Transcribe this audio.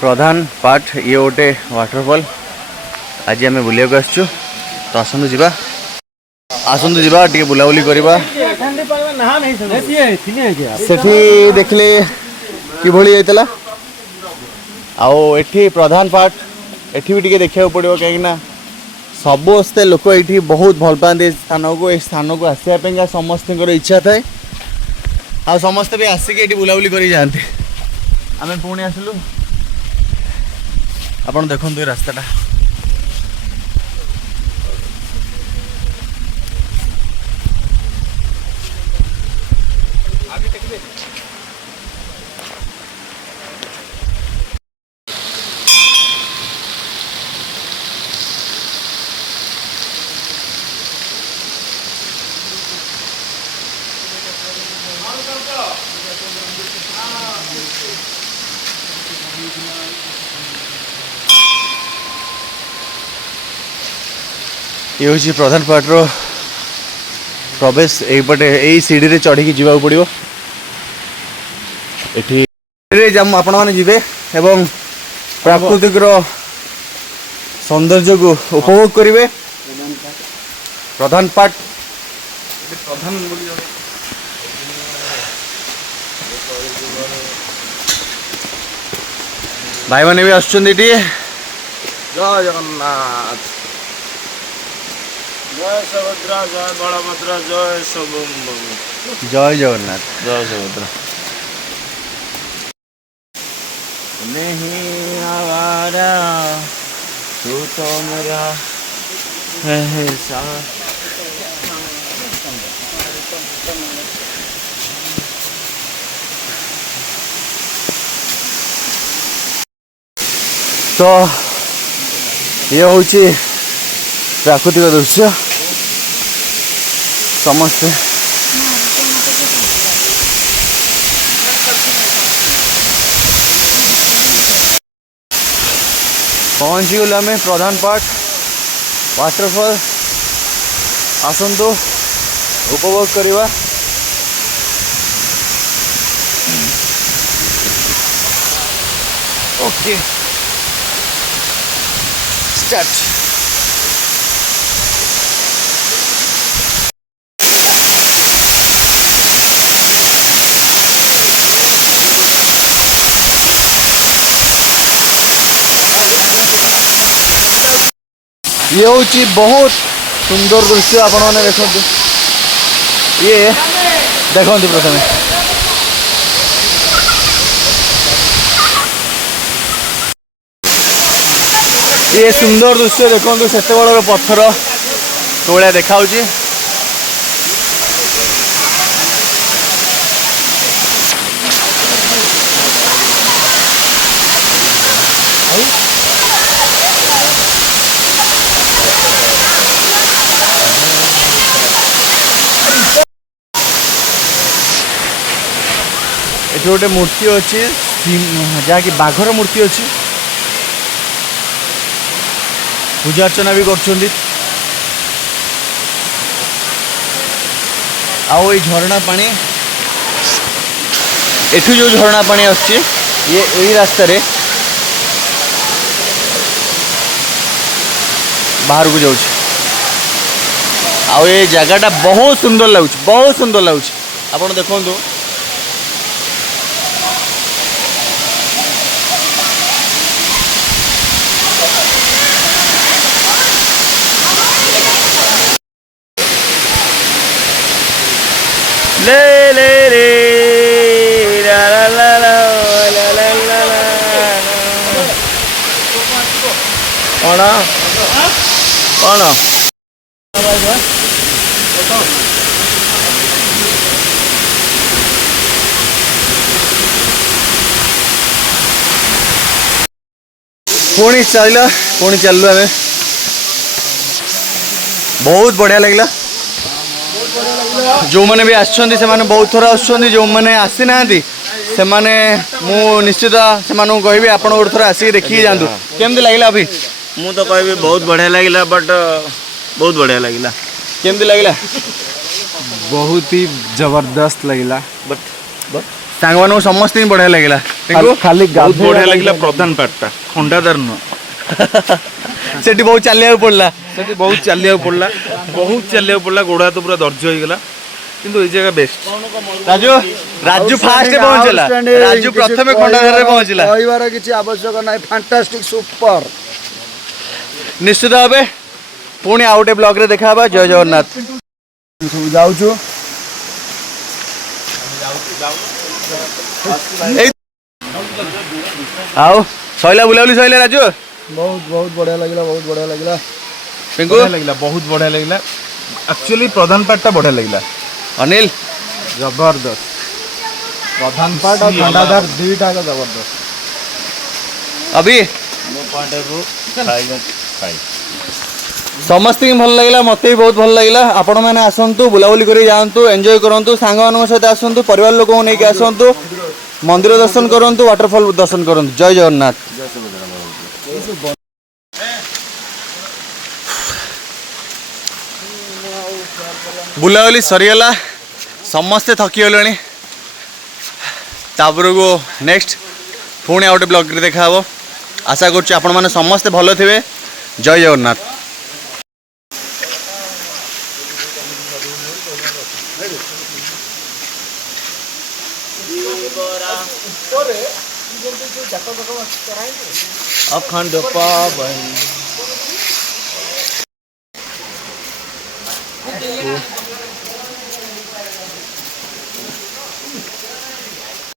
प्रधान part ये गोटे waterfall आज आम बुलिया आसचु तो आसतु जा आसतु जा टे बुलाबुली करवा सेठी देखले किभली होता आठी प्रधान पार्ट एठी भी टे देखा पड़ो कहीं समस्ते लोक ये बहुत भल पाते स्थान को आसवाई समस्त इच्छा थाए आ समस्ते भी आसिक ये बुलाबुली कर जाते आम पुणी आसलु आप देखो रास्ताटा ये हूँ प्रधान पार्टर प्रवेश यहीपटे यही सीढ़ी रे चढ़ी जावा पड़ो ये आपण मैंने जी एवं प्राकृतिक सौंदर्य को उपभोग करेंगे प्रधान पार्ट प्रधान भाई मैंने भी आसुच्चंदी जय जगन्नाथ जय सुभद्रा जय बलभद्र जय जय जगन्नाथ जय सुभद्रा नहीं आवारा तू तो मेरा है साथ तो ये हूँ प्राकृतिक दृश्य समस्ते पहुँची गलु आम प्रधान पार्ट वाटरफॉल आसतु उपभोग करवा ओके स्टार्ट ये हूँ बहुत सुंदर दृश्य आपण मैंने देखो ये देखो प्रथम ये सुंदर दृश्य देखो से बड़ पत्थर तोड़ा देखा ये गोटे मूर्ति अच्छी जहाँकि बाघर मूर्ति अच्छी पूजा अर्चना भी कर झरना पानी एठू जो झरना पानी आसुची ये यही रास्ता रे बाहर को जाऊँ आउ ये जगहटा बहुत सुंदर लगुच आपण देखो ले ले रे ला ला ला ला ला ला ला ला कौन कौन पुणी चलू आम बहुत बढ़िया लगला जो मैंने भी आसछन्ति से माने बहुत थोड़ा आसछन्ति जो मैंने आसी नांती से माने मु निश्चित से माने कहबी आपण और थोड़ा आसी देखि जानतु केमति लागला अभी मु तो कहबी बहुत बढ़िया लगला बट बहुत बढ़िया लगला केमति लागला बहुत ही जबरदस्त लगला बट सांग समस्त बढ़िया लगे खाली बहुत बढ़िया लगिला प्रधान पार्टा खंडादार नुह से बहुत चलिया पड़ला सेठी बहुत चलिया पड़ला गोड़ हाथ पूरा दर्ज हो गला किंतु ए जगह बेस्ट राजू राजू फास्ट पहुंचला राजू प्रथम खंडाधार रे पहुंचला कहबार किसी आवश्यक ना फैंटास्टिक सुपर निश्चित भावे पुणी आउ गोटे ब्लॉग रे देखा जय जगन्नाथ जाऊँ आओ सैला बुलाबुली सैला राजू बहुत बहुत बढ़िया लगिला बहुत बढ़िया लगिला पिंकू लगिला बहुत बढ़िया लगिला एक्चुअली प्रधान पार्टा बढ़िया लगिला अनिल जबरदस्त प्रधान पार्ट और खंडाधार दुईटा जबरदस्त अभी समस्त भल लगे मत भी बहुत भल लगे आपण मैंने आसतु बुलाबुली कर जातु एंजॉय करूँ सांग मान सहित आसतु परिवार लोक नहीं आसतु मंदिर दर्शन करूँ वाटरफॉल दर्शन करूँ जय जगन्नाथ बुलाबुली सरीगला समस्ते थकी गले तापर को नेक्स्ट पुणी आ गए ब्लॉग देखा आशा करुँ आपण मैंने समस्ते भल थे जय जगन्नाथ अखंड पावन